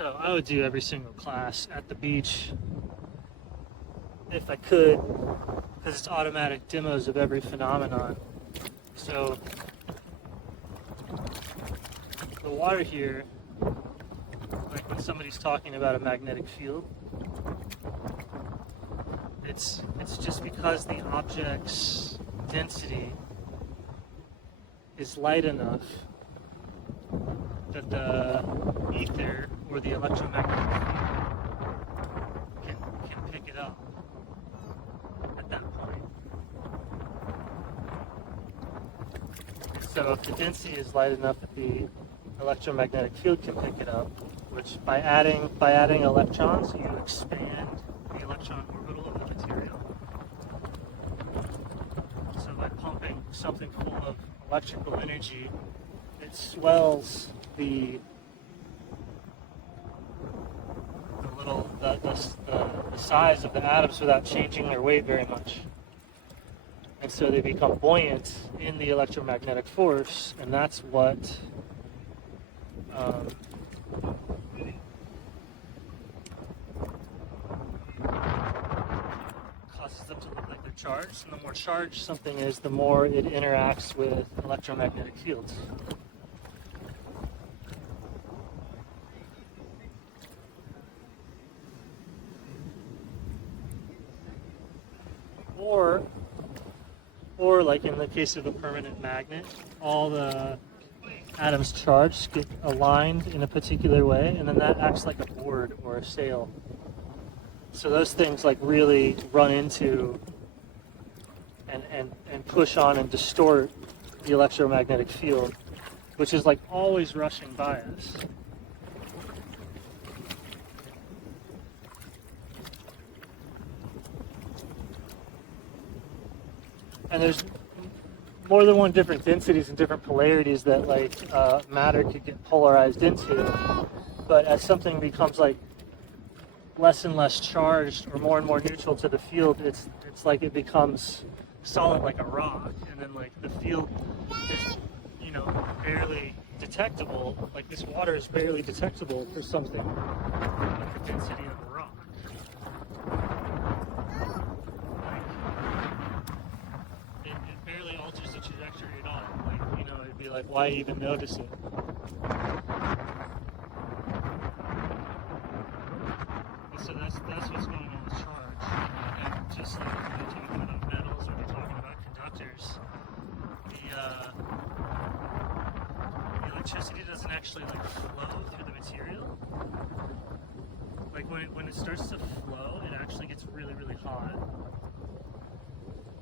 So I would do every single class at the beach if I could, because it's automatic demos of every phenomenon. So the water here, like when somebody's talking about a magnetic field, it's just because the object's density is light enough that the ether or the electromagnetic field can pick it up at that point. So if the density is light enough that the electromagnetic field can pick it up, which by adding electrons, you expand the electron orbital of the material. So by pumping something full of electrical energy, it swells the size of the atoms without changing their weight very much. And so they become buoyant in the electromagnetic force, and that's what causes them to look like they're charged. And the more charged something is, the more it interacts with electromagnetic fields. Or like in the case of a permanent magnet, all the atoms charged get aligned in a particular way, and then that acts like a board or a sail. So those things like really run into and push on and distort the electromagnetic field, which is like always rushing by us. And there's more than one different densities and different polarities that like matter could get polarized into. But as something becomes like less and less charged or more neutral to the field, it's like it becomes solid like a rock, and then like the field is, you know, barely detectable. Like this water is barely detectable for something like the density of a rock. It barely alters the trajectory at all. Like, you know, it'd be like, why even notice it? And so that's what's going on with charge. And just like when you're talking about metals or you're talking about conductors, the electricity doesn't actually like flow through the material. Like when it starts to flow, it actually gets really, really hot.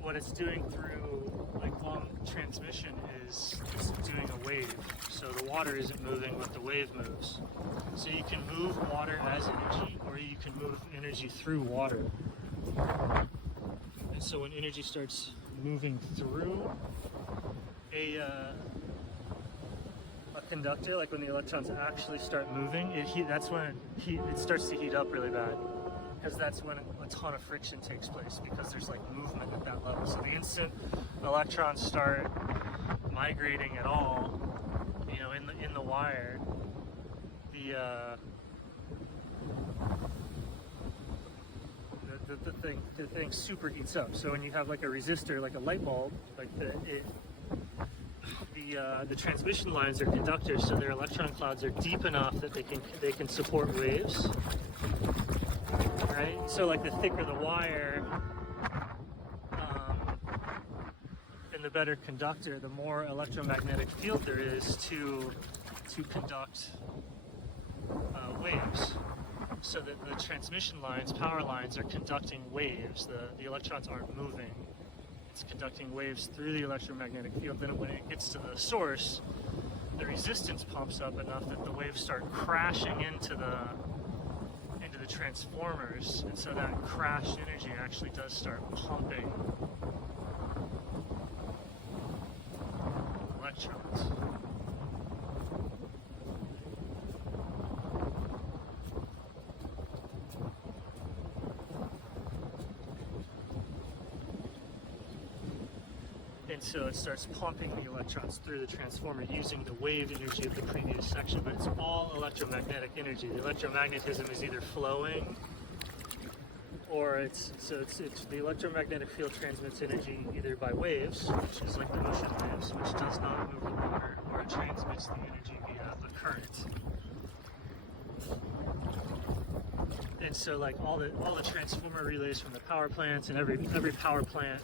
What it's doing through like long transmission is it's doing a wave. So the water isn't moving, but the wave moves. So you can move water as energy, or you can move energy through water. And so when energy starts moving through a conductor, like when the electrons actually start moving, that's when it starts to heat up really bad. Because that's when a ton of friction takes place, because there's like movement at that level. So the instant electrons start migrating at all, you know, in the wire, the thing superheats up. So when you have like a resistor, like a light bulb, like the transmission lines are conductors, so their electron clouds are deep enough that they can support waves. Right? So like the thicker the wire, and the better conductor, the more electromagnetic field there is to conduct waves. So that the transmission lines, power lines, are conducting waves. The electrons aren't moving. It's conducting waves through the electromagnetic field. Then when it gets to the source, the resistance pumps up enough that the waves start crashing into the transformers, and so that crashed energy actually does start pumping electrons. And so it starts pumping the electrons through the transformer using the wave energy of the previous section, but it's all electromagnetic energy. The electromagnetism is either flowing or it's the electromagnetic field transmits energy either by waves, which is like the ocean waves, which does not move the water, or it transmits the energy via the current. And so like all the transformer relays from the power plants and every power plant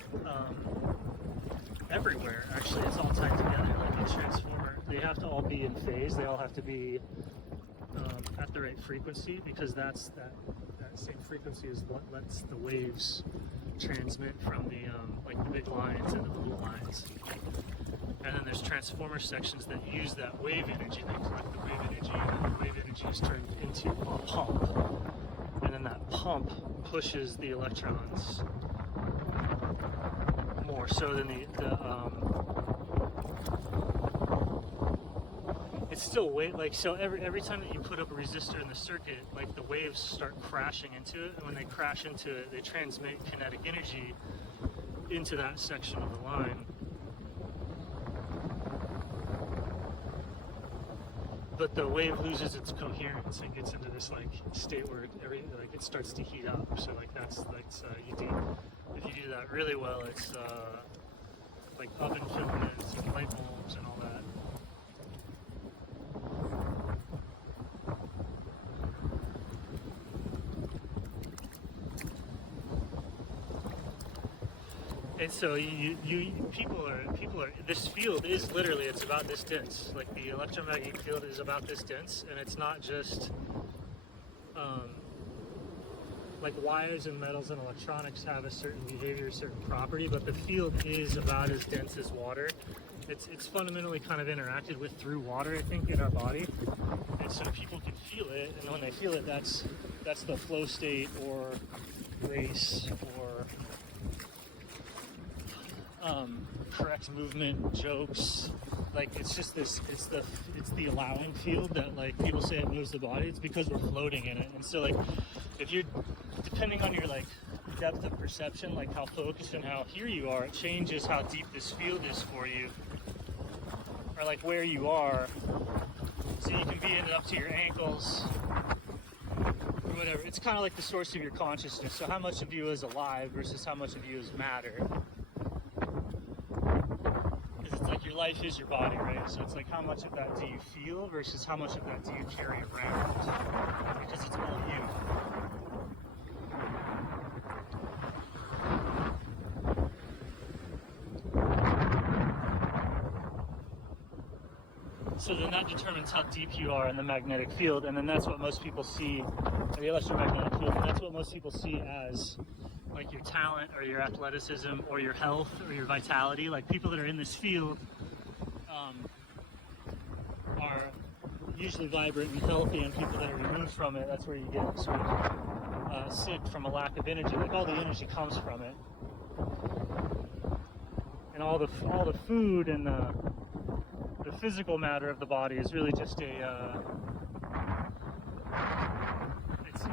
everywhere, actually, it's all tied together. Like the transformer, they have to all be in phase. They all have to be at the right frequency, because that same frequency is what lets the waves transmit from the like the big lines into the little lines. And then there's transformer sections that use that wave energy. They collect the wave energy, and then the wave energy is turned into a pump. And then that pump pushes the electrons more so than it's still wave, like, so every time that you put up a resistor in the circuit, like the waves start crashing into it, and when they crash into it, they transmit kinetic energy into that section of the line. But the wave loses its coherence and gets into this like state where it starts to heat up. So like if you do that really well, it's like oven filaments and light bulbs and all that. And so people are this field is literally, it's about this dense. Like the electromagnetic field is about this dense, and it's not just like wires and metals and electronics have a certain behavior, a certain property, but the field is about as dense as water. It's fundamentally kind of interacted with through water, I think, in our body, and so people can feel it, and when they feel it, that's the flow state or race or correct movement, jokes. Like it's just this, it's the allowing field that like people say it moves the body. It's because we're floating in it. And so like if you're, depending on your like depth of perception, like how focused and how here you are, it changes how deep this field is for you, or like where you are. So you can be in it up to your ankles or whatever. It's kind of like the source of your consciousness. So how much of you is alive versus how much of you is matter. Your life is your body, right? So it's like how much of that do you feel versus how much of that do you carry around, because it's all you. So then that determines how deep you are in the magnetic field, and then that's what most people see, the electromagnetic field, and that's what most people see as like your talent or your athleticism or your health or your vitality. Like people that are in this field are usually vibrant and healthy, and people that are removed from it, that's where you get sort of sick from a lack of energy. Like all the energy comes from it, and all the food and the physical matter of the body is really just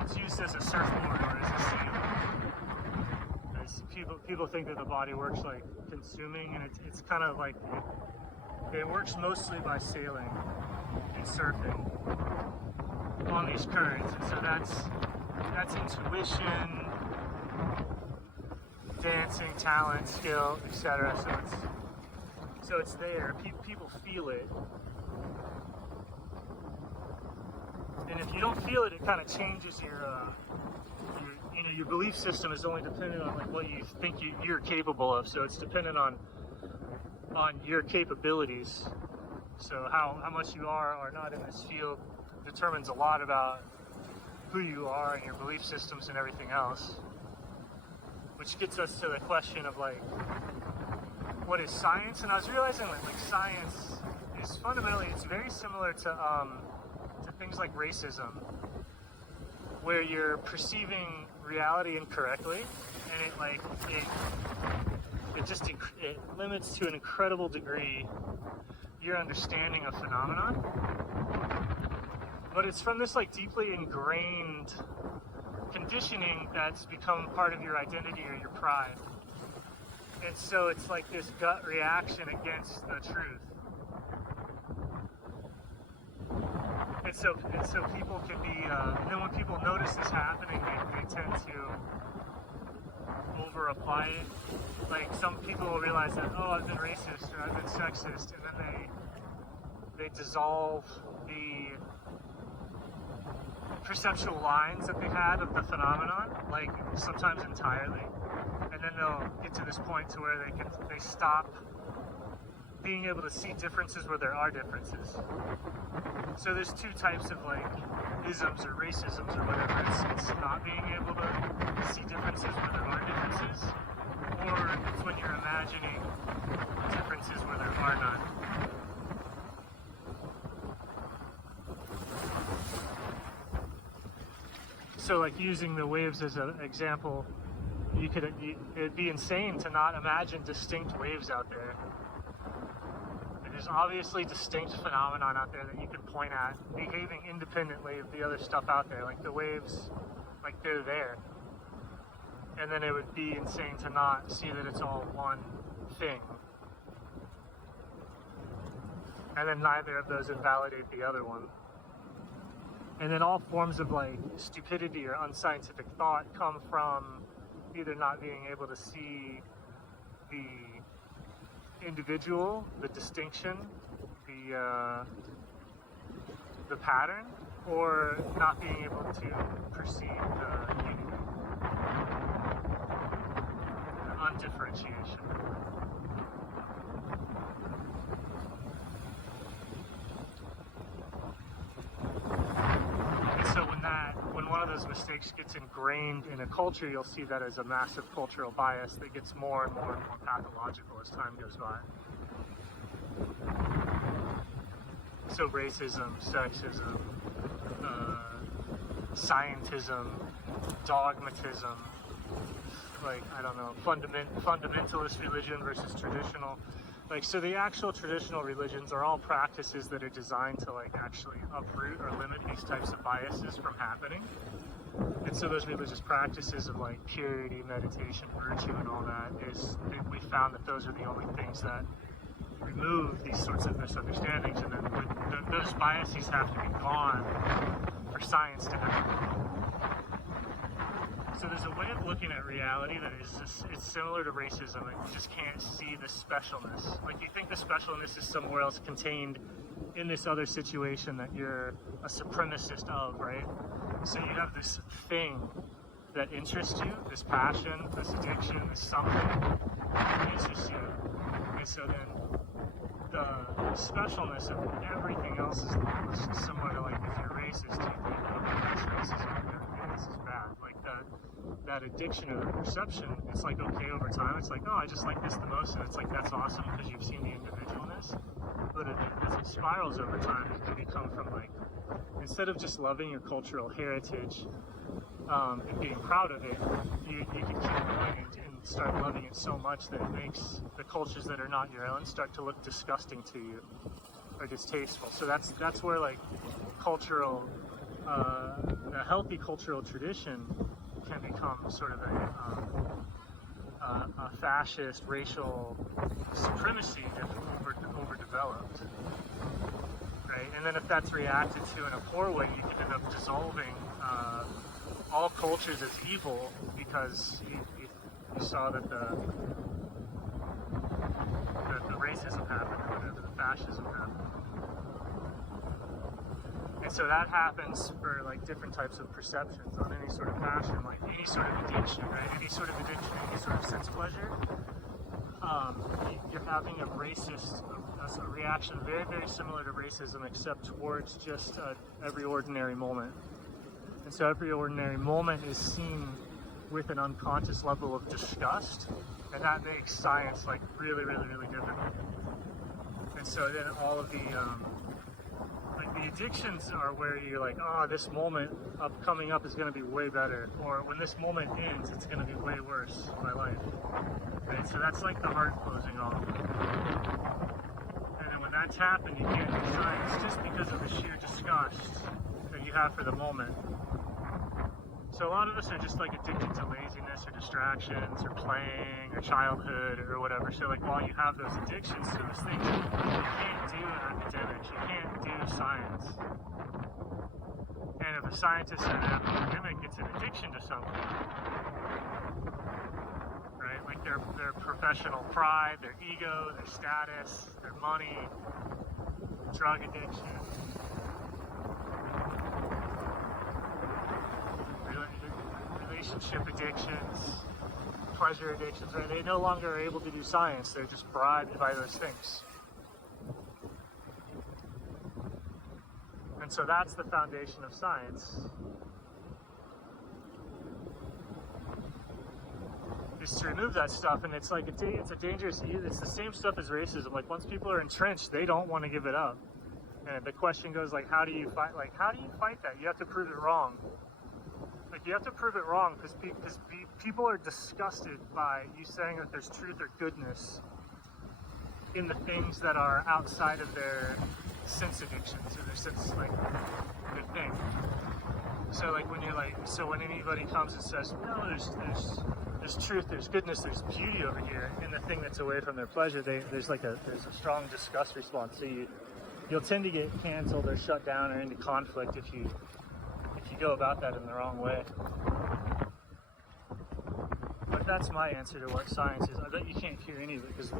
it's used as a surfboard or as a sail. People think that the body works like consuming, and it's kind of like it works mostly by sailing and surfing on these currents. And so that's intuition, dancing, talent, skill, etc. So it's there. People feel it, and if you don't feel it, it kind of changes your belief system is only dependent on like what you think you're capable of. So it's dependent on your capabilities. So how much you are or not in this field determines a lot about who you are and your belief systems and everything else. Which gets us to the question of like, what is science? And I was realizing that like science is fundamentally, it's very similar to things like racism, where you're perceiving reality incorrectly, and it limits to an incredible degree your understanding of phenomenon. But it's from this like deeply ingrained conditioning that's become part of your identity or your pride. And so it's like this gut reaction against the truth. And so people can be, and then when people notice this happening, they tend to over apply it. Like some people will realize that, oh, I've been racist or I've been sexist, and then they dissolve the perceptual lines that they had of the phenomenon, like sometimes entirely, and then they'll get to this point to where they stop being able to see differences where there are differences. So there's two types of like isms or racisms or whatever. It's not being able to see differences where there are differences, or it's when you're imagining differences where there are none. So like using the waves as an example, it'd be insane to not imagine distinct waves out there. There's obviously distinct phenomenon out there that you can point at, behaving independently of the other stuff out there. Like the waves, like they're there. And then it would be insane to not see that it's all one thing. And then neither of those invalidate the other one. And then all forms of like stupidity or unscientific thought come from either not being able to see the individual, the distinction, the pattern, or not being able to perceive the unity, the undifferentiation. And so when one of those mistakes gets ingrained in a culture, you'll see that as a massive cultural bias that gets more and more and more pathological as time goes by. So racism, sexism, scientism, dogmatism, like, I don't know, fundamentalist religion versus traditional. Like, so the actual traditional religions are all practices that are designed to like actually uproot or limit these types of biases from happening. And so those religious practices of like purity, meditation, virtue, and all that we found that those are the only things that remove these sorts of misunderstandings, and then those biases have to be gone for science to happen. So there's a way of looking at reality that is just, it's similar to racism. Like you just can't see the specialness. Like you think the specialness is somewhere else contained in this other situation that you're a supremacist of, right? So you have this thing that interests you, this passion, this addiction, this something that interests you. And so then the specialness of everything else is similar to like if you're racist, you think, oh, that's racism, okay, this is bad. Like that addiction or the perception, it's like okay over time, it's like, oh, I just like this the most, and it's like that's awesome because you've seen the individualness. But as it spirals over time, it can become from like, instead of just loving your cultural heritage and being proud of it, you can keep going and start loving it so much that it makes the cultures that are not your own start to look disgusting to you or distasteful. So that's where like cultural, a healthy cultural tradition can become sort of a fascist racial supremacy that's overdeveloped, right? And then if that's reacted to in a poor way, you can end up dissolving all cultures as evil because you saw that the racism happened or whatever, the fascism happened. And so that happens for like different types of perceptions on any sort of passion, like any sort of addiction, right? Any sort of addiction, any sort of sense pleasure. You're having a racist a reaction very, very similar to racism, except towards just every ordinary moment. And so every ordinary moment is seen with an unconscious level of disgust, and that makes science like really, really, really difficult. And so then all of the the addictions are where you're like, oh, this moment coming up is going to be way better, or when this moment ends, it's going to be way worse in my life. Right? So that's like the heart closing off. And then when that's happened, you can't do science just because of the sheer disgust that you have for the moment. So a lot of us are just like addicted to laziness or distractions or playing or childhood or whatever. So like while you have those addictions to those things, you can't do academics, you can't do science. And if a scientist or an academic gets an addiction to something, right, like their professional pride, their ego, their status, their money, drug addiction, relationship addictions, pleasure addictions, right? They no longer are able to do science. They're just bribed by those things. And so that's the foundation of science, is to remove that stuff. And it's like it's a dangerous, it's the same stuff as racism. Like once people are entrenched, they don't want to give it up. And the question goes like, how do you fight that? You have to prove it wrong. Like you have to prove it wrong because people are disgusted by you saying that there's truth or goodness in the things that are outside of their sense addictions or their sense, like, their thing. So like when you're like, so when anybody comes and says, no, there's truth, there's goodness, there's beauty over here in the thing that's away from their pleasure, there's a strong disgust response. So you'll tend to get canceled or shut down or into conflict if you go about that in the wrong way. But that's my answer to what science is. I bet you can't hear any of it because